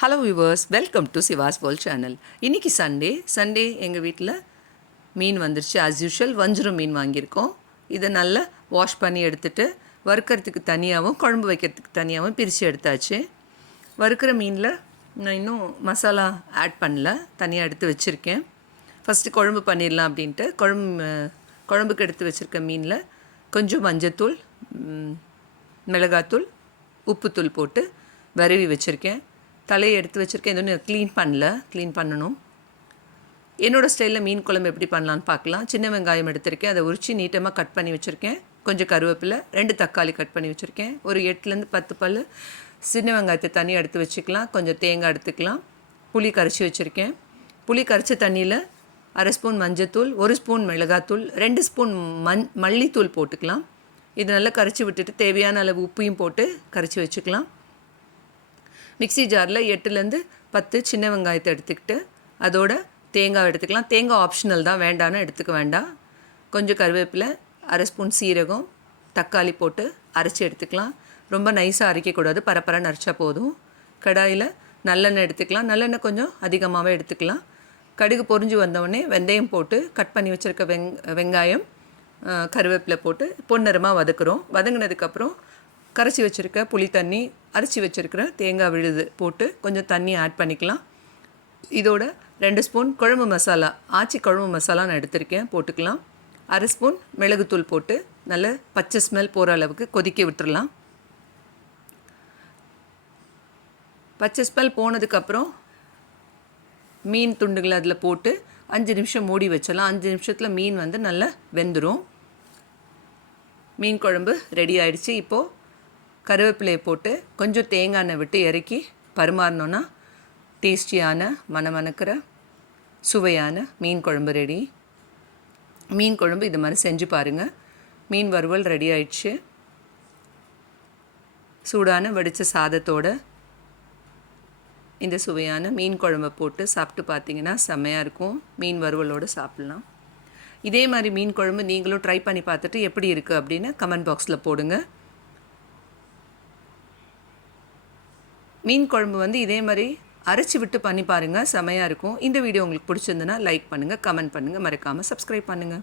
Hello viewers, welcome to Siva's world channel. இன்றைக்கி Sunday எங்கள் வீட்டில் மீன் வந்துருச்சு. ஆஸ் யூஷுவல் வஞ்சிரம் மீன் வாங்கியிருக்கோம். இதை நல்லா வாஷ் பண்ணி எடுத்துகிட்டு வறுக்கிறதுக்கு தனியாகவும் குழம்பு வைக்கிறதுக்கு தனியாகவும் பிரித்து எடுத்தாச்சு. வறுக்கிற மீனில் நான் இன்னும் மசாலா ஆட் பண்ணல, தனியாக எடுத்து வச்சுருக்கேன். ஃபஸ்ட்டு குழம்பு பண்ணிடலாம் அப்படின்ட்டு குழம்புக்கு எடுத்து வச்சுருக்க மீனில் கொஞ்சம் மஞ்சத்தூள், மிளகாத்தூள், உப்புத்தூள் போட்டு வறுவி வச்சுருக்கேன். தலையை எடுத்து வச்சுருக்கேன். எதுவும் க்ளீன் பண்ணணும். என்னோடய ஸ்டைலில் மீன் குழம்பு எப்படி பண்ணலான்னு பார்க்கலாம். சின்ன வெங்காயம் எடுத்திருக்கேன், அதை உரித்து நீட்டமாக கட் பண்ணி வச்சுருக்கேன். கொஞ்சம் கருவேப்பிலை, 2 தக்காளி கட் பண்ணி வச்சுருக்கேன். ஒரு 8லேருந்து 10 பல் சின்ன வெங்காயத்தை தனியாக எடுத்து வச்சுக்கலாம். கொஞ்சம் தேங்காய் எடுத்துக்கலாம். புளி கரைச்சி வச்சுருக்கேன். புளி கரைச்ச தண்ணியில் 1/2 ஸ்பூன் மஞ்சத்தூள், 1 ஸ்பூன் மிளகாத்தூள், 2 ஸ்பூன் மல்லித்தூள் போட்டுக்கலாம். இது நல்லா கரைச்சி விட்டுட்டு தேவையான அளவு உப்பையும் போட்டு கரைச்சி வச்சுக்கலாம். மிக்ஸி ஜாரில் 8லேருந்து 10 சின்ன வெங்காயத்தை எடுத்துக்கிட்டு அதோட தேங்காய் எடுத்துக்கலாம். தேங்காய் ஆப்ஷனல் தான், வேண்டான்னு எடுத்துக்க வேண்டாம். கொஞ்சம் கருவேப்பிலை, 1/2 ஸ்பூன் சீரகம், தக்காளி போட்டு அரைச்சி எடுத்துக்கலாம். ரொம்ப நைஸாக அரைக்கக்கூடாது, பரப்பரன்னு அரைச்சா போதும். கடாயில் நல்லெண்ணெய் எடுத்துக்கலாம். நல்லெண்ணெய் கொஞ்சம் அதிகமாகவே எடுத்துக்கலாம். கடுகு பொரிஞ்சு வந்தவுடனே வெந்தயம் போட்டு கட் பண்ணி வச்சுருக்க வெங்காயம், கருவேப்பிலை போட்டு பொன்னிறமாக வதக்குறோம். வதங்கினதுக்கப்புறம் கரைச்சி வச்சுருக்க புளி தண்ணி, அரைச்சி வச்சுருக்கிற தேங்காய் விழுது போட்டு கொஞ்சம் தண்ணி ஆட் பண்ணிக்கலாம். இதோட 2 ஸ்பூன் குழம்பு மசாலா, ஆச்சி குழம்பு மசாலா நான் எடுத்திருக்கேன், போட்டுக்கலாம். 1/2 ஸ்பூன் மிளகுத்தூள் போட்டு நல்ல பச்சை ஸ்மெல் போகிற அளவுக்கு கொதிக்க விட்டுறலாம். பச்சை ஸ்மெல் போனதுக்கப்புறம் மீன் துண்டுகளை அதில் போட்டு 5 நிமிஷம் மூடி வச்சிடலாம். 5 நிமிஷத்தில் மீன் நல்லா வெந்துடும். மீன் குழம்பு ரெடி ஆகிடுச்சு. இப்போது கருவேப்பிலையை போட்டு கொஞ்சம் தேங்காய் எண்ணெய் விட்டு இறக்கி பரிமாறினோன்னா டேஸ்டியான மணக்கிற சுவையான மீன் குழம்பு ரெடி. மீன் குழம்பு இது மாதிரி செஞ்சு பாருங்கள். மீன் வறுவல் ரெடி ஆயிடுச்சு. சூடான வடித்த சாதத்தோடு இந்த சுவையான மீன் குழம்பை போட்டு சாப்பிட்டு பார்த்தீங்கன்னா செம்மையாக இருக்கும். மீன் வறுவலோடு சாப்பிட்லாம். இதே மாதிரி மீன் குழம்பு நீங்களும் ட்ரை பண்ணி பார்த்துட்டு எப்படி இருக்குது அப்படின்னு கமெண்ட் பாக்ஸில் போடுங்க. மீன் குழம்பு இதே மாதிரி அரைச்சி விட்டு பண்ணி பாருங்கள், செமையாக இருக்கும். இந்த வீடியோ உங்களுக்கு பிடிச்சிருந்துன்னா லைக் பண்ணுங்கள், கமெண்ட் பண்ணுங்கள், மறக்காமல் சப்ஸ்கிரைப் பண்ணுங்கள்.